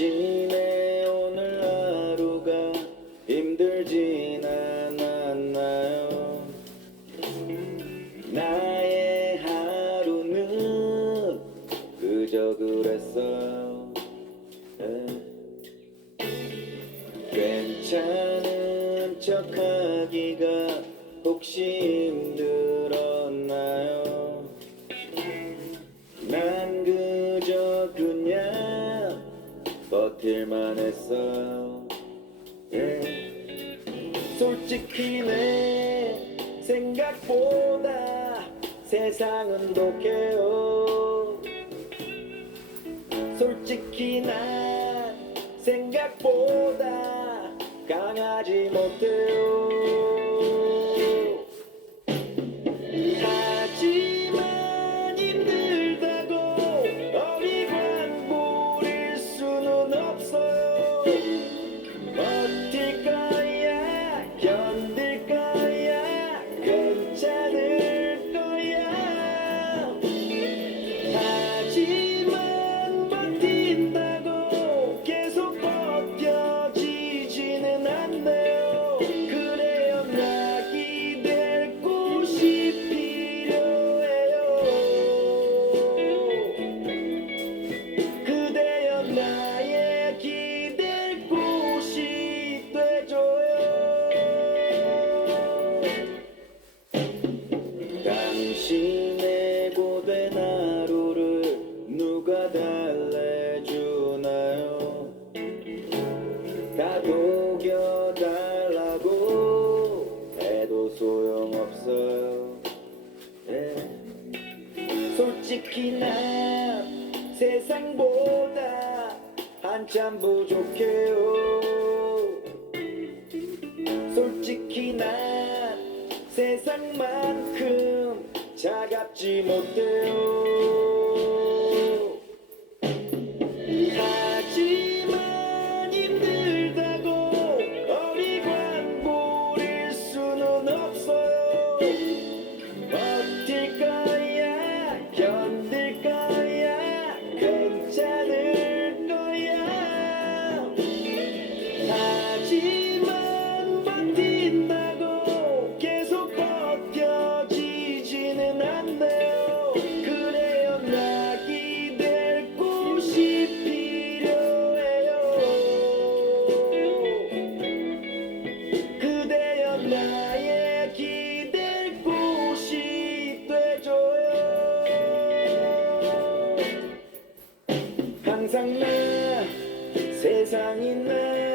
당신의 오늘 하루가 힘들진 않았나요? 나의 하루는 그저 그랬어요. 네. 괜찮은 척하기가 혹시 힘들 버틸만 했어요. 예. 솔직히 내 생각보다 세상은 독해요. 솔직히 난 생각보다 강하지 못해요. 없어 솔직히 난 세상보다 한참 부족해요. 솔직히 난 세상만큼 차갑지 못해요 항상 나 세상이 나